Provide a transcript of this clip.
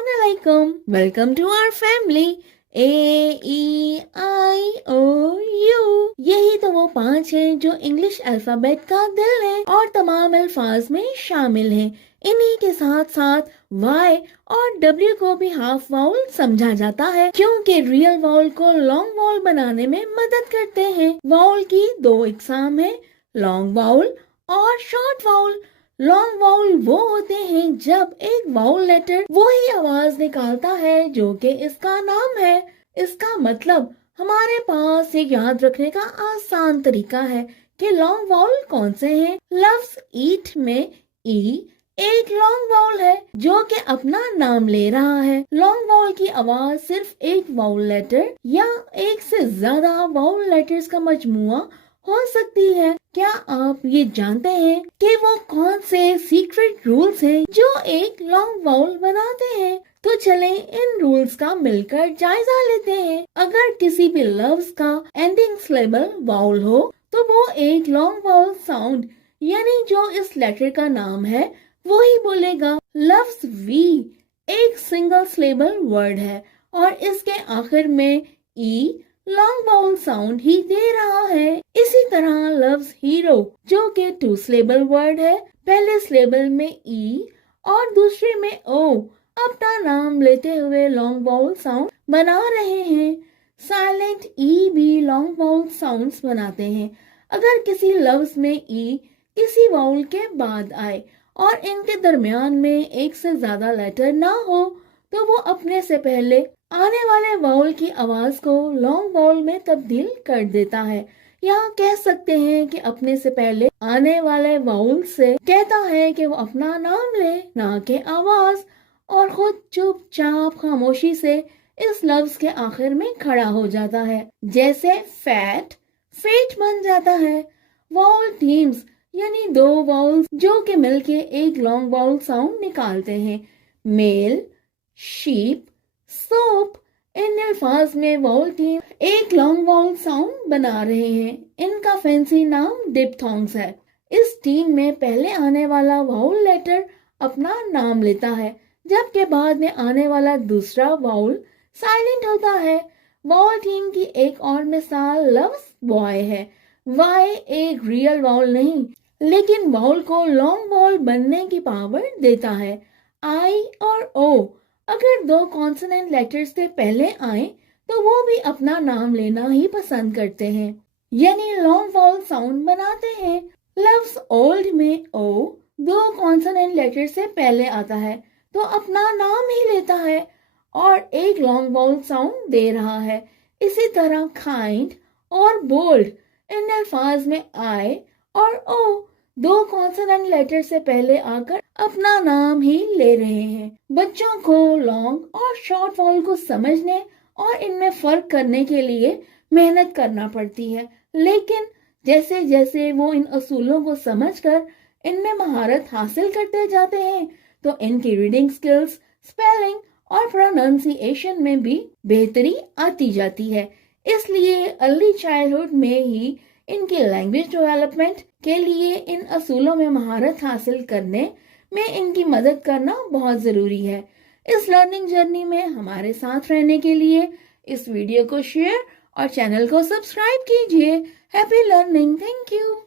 Assalamualaikum. Welcome to our family. A-E-I-O-U. यही तो वो 5 हैं जो इंग्लिश अल्फाबेट का दिल है और तमाम अल्फाज में शामिल हैं। इन्हीं के साथ साथ Y और W को भी हाफ वाउल समझा जाता है क्योंकि रियल वाउल को लॉन्ग वाउल बनाने में मदद करते हैं। वाउल की 2 इकसाम है, लॉन्ग वाउल और शॉर्ट वाउल। लॉन्ग वाउल वो होते हैं जब एक वाउल लेटर वही आवाज निकालता है जो कि इसका नाम है। इसका मतलब हमारे पास एक याद रखने का आसान तरीका है कि लॉन्ग वाउल कौन से हैं। लफ्ज ईट में ई एक लॉन्ग वाउल है जो कि अपना नाम ले रहा है। लॉन्ग वाउल की आवाज सिर्फ एक वाउल लेटर या एक से ज्यादा वाउल लेटर्स का मजमुआ हो सकती है। क्या आप ये जानते हैं कि वो कौन से सीक्रेट रूल्स हैं जो एक लॉन्ग वाउल बनाते हैं? तो चलें इन रूल्स का मिलकर जायजा लेते हैं। अगर किसी भी लफ्ज का एंडिंग सिलेबल वाउल हो तो वो एक लॉन्ग वाउल साउंड यानी जो इस लेटर का नाम है वो ही बोलेगा। लफ्ज वी एक सिंगल सिलेबल वर्ड है और इसके आखिर में ई लॉन्ग वाउल साउंड ही दे रहा है। इसी तरह लफ्ज हीरो जो कि 2 सिलेबल वर्ड है, पहले सिलेबल में ई और दूसरे में ओ अपना नाम लेते हुए लॉन्ग वाउल साउंड बना रहे हैं। साइलेंट ई भी लॉन्ग वाउल साउंड्स बनाते हैं। अगर किसी लफ्ज में ई किसी वाउल के बाद आए और इनके दरमियान में एक से ज्यादा लेटर ना हो तो वो अपने से पहले आने वाले वाउल की आवाज को लॉन्ग वाउल में तब्दील कर देता है। यहाँ कह सकते हैं कि अपने से पहले आने वाले वाउल से कहता है कि वो अपना नाम ले ना कि आवाज, और खुद चुपचाप खामोशी से इस लफ्ज के आखिर में खड़ा हो जाता है। जैसे फैट फेट बन जाता है। वाउल टीम्स यानी 2 वाउल्स जो कि मिलके एक लॉन्ग वाउल साउंड निकालते हैं। मेल, शीप, सोप, इन अल्फाज में वाउल टीम एक लॉन्ग वाउल साउंड बना रहे हैं। इनका फैंसी नाम डिप्थोंग्स है। इस टीम में पहले आने वाला वाउल लेटर अपना नाम लेता है जबकि बाद में आने वाला दूसरा वाउल साइलेंट होता है। वाउल टीम की एक और मिसाल लफ्ज बॉय है। वाई एक रियल वाउल नहीं लेकिन वाउल को लॉन्ग वाउल बनने की पावर देता है। आई और ओ अगर 2 कॉन्सोनेंट लेटर्स से पहले आए तो वो भी अपना नाम लेना ही पसंद करते हैं यानी लॉन्ग वाउल साउंड बनाते हैं। लफ्ज ओल्ड में ओ 2 कॉन्सोनेंट लेटर से पहले आता है तो अपना नाम ही लेता है और एक लॉन्ग वाउल साउंड दे रहा है। इसी तरह काइंड और बोल्ड इन अल्फाज में आई और ओ 2 कॉन्सोनेंट लेटर से पहले आकर अपना नाम ही ले रहे हैं। बच्चों को लॉन्ग और शॉर्ट वाउल को समझने और इनमें फर्क करने के लिए मेहनत करना पड़ती है, लेकिन जैसे जैसे वो इन असूलों को समझकर इनमें महारत हासिल करते जाते हैं तो इनकी रीडिंग स्किल्स, स्पेलिंग और प्रोनाउंसिएशन में भी बेहतरी आती जाती है। इसलिए अर्ली चाइल्डहुड में ही इनकी लैंग्वेज डेवलपमेंट के लिए इन असूलों में महारत हासिल करने में इनकी मदद करना बहुत जरूरी है। इस लर्निंग जर्नी में हमारे साथ रहने के लिए इस वीडियो को शेयर और चैनल को सब्सक्राइब कीजिए। Happy learning. Thank you.